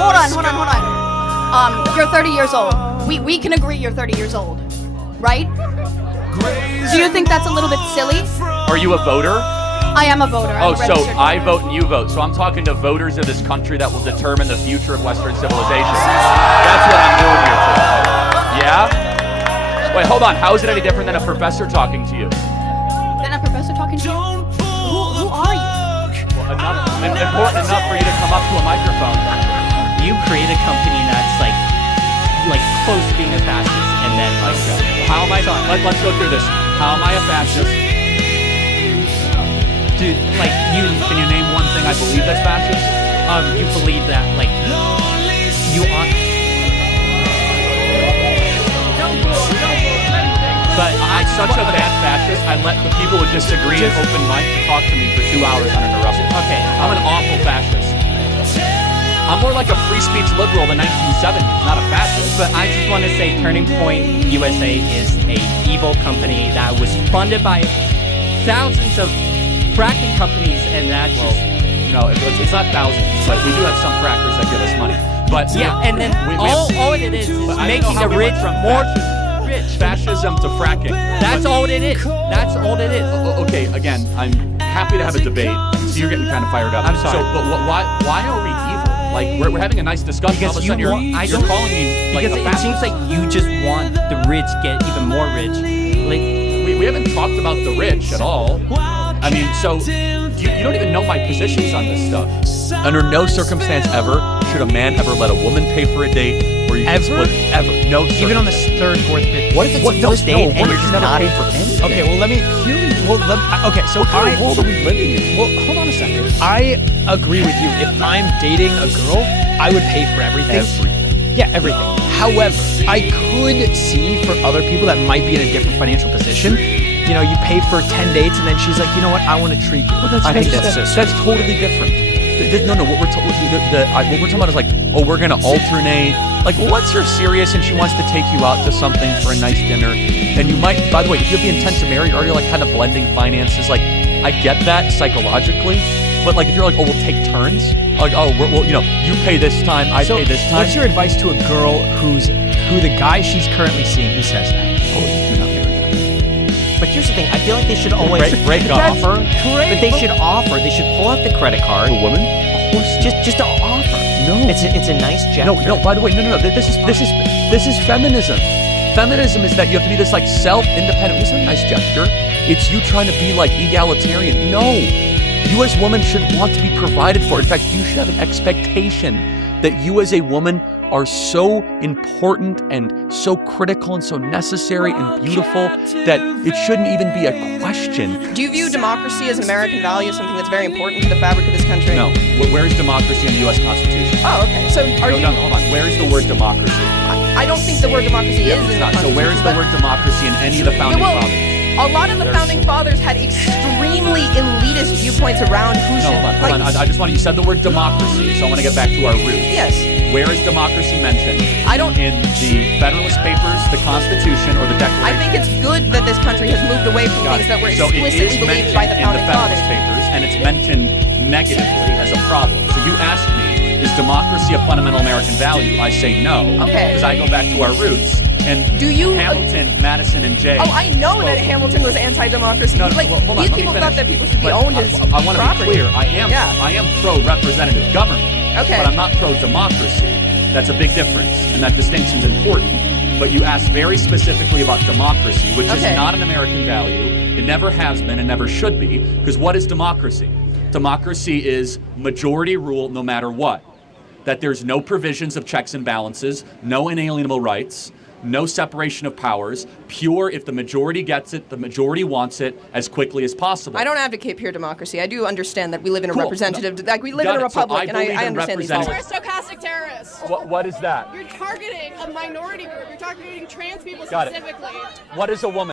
hold on. You're 30 years old. We can agree you're 30 years old, right? Do you think that's a little bit silly? Are you a voter? I am a voter. I'm a so registered I voter. vote and you vote. So I'm talking to voters of this country that will determine the future of Western civilization. That's what I'm doing here today. Yeah? Wait, hold on. How is it any different than a professor talking to you? Then a professor talking to you? Who are you? Well, important enough for you to come up to a microphone. You create a company that's like close to being a fascist, and then How am I? Let's go through this. How am I a fascist? dude, Can you name one thing I believe that's fascist? you believe that you are. But I'm such a bad fascist. I let the people who disagree in open mic talk to me for 2 hours uninterrupted. Okay, I'm an awful fascist. I'm more like a free speech liberal of the 1970s, not a fascist. But I just want to say Turning Point USA is a evil company that was funded by thousands of fracking companies, and that's No, it's not thousands, but we do have some frackers that give us money. But yeah, and then all it is making the rich more rich. Fascism to fracking. That's all it is. That's all it is. Okay, again, I'm happy to have a debate. So you're getting kind of fired up. I'm sorry. So, but why are we evil? Like we're having a nice discussion. Because all of a sudden you're calling me like because a it fascist. seems like you just want the rich get even more rich. We haven't talked about the rich at all. I mean, so you don't even know my positions on this stuff. Under no circumstance ever should a man ever let a woman pay for a date, or you Ever? Ever? No. Even on the third, fourth, fifth. What if it's the first date and you're just not pay for anything? Okay, well let me hear you. Well, okay, so What kind of world are we living in? Well, hold on a second. I agree with you. If I'm dating a girl, I would pay for everything. Yeah, everything. However, I could see for other people that might be in a different financial position. You know, you pay for 10 dates and then she's like, you know what, I want to treat you. Well, I think that's totally different. No, what we're talking about is like, oh, we're gonna alternate. Like, well, what's her serious and she wants to take you out to something for a nice dinner, and you might. By the way, if you have the intent to marry, are you like kind of blending finances? Like, I get that psychologically, but like if you're like, oh, we'll take turns. Like, oh, you pay this time, I pay this time. What's your advice to a girl who the guy she's currently seeing, he says that? Oh, you do not marry that. But here's the thing. I feel like they should always break off. offer. But they should offer. They should pull out the credit card. A woman? Of course. Just to offer. No. It's a nice gesture. No. By the way, no. This is feminism. Feminism is that you have to be this like self-independent. This is a nice gesture. It's you trying to be like egalitarian. No. You as women should want to be provided for. In fact, you should have an expectation that you as a woman are so important and so critical and so necessary and beautiful that it shouldn't even be a question. Do you view democracy as an American value, something that's very important to the fabric of this country? No. Where is democracy in the U.S. Constitution? Oh, okay. So Hold on. Where is the word democracy? I don't think the word democracy is in the So where is the word democracy in any of the founding fathers? A lot of the founding fathers had extremely elitist viewpoints around who should. Hold on. I just want you said the word democracy, so I want to get back to our roots. Yes. Where is democracy mentioned? I don't. In the Federalist Papers, the Constitution, or the Declaration? I think it's good that this country has moved away from things that were explicitly believed by the founding fathers. In the Federalist Papers, and it's mentioned negatively as a problem. So you asked me, is democracy a fundamental American value? I say no. Okay. Because I go back to our roots. And Hamilton, Madison, and Jay. Oh, I know that Hamilton was anti-democracy. Hold on, these people thought that people should be owned as property. I want to be clear. I am pro-representative government. Okay. But I'm not pro-democracy. That's a big difference, and that distinction's important. But you asked very specifically about democracy, which is not an American value. It never has been and never should be, because what is democracy? Democracy is majority rule no matter what. That there's no provisions of checks and balances, no inalienable rights, no separation of powers, pure if the majority gets it, the majority wants it as quickly as possible. I don't advocate pure democracy. I do understand that we live in a representative, we live in a republic, and I understand these You're things. a stochastic terrorist. What is that? You're targeting a minority group. You're targeting trans people Got it. specifically. What is a woman?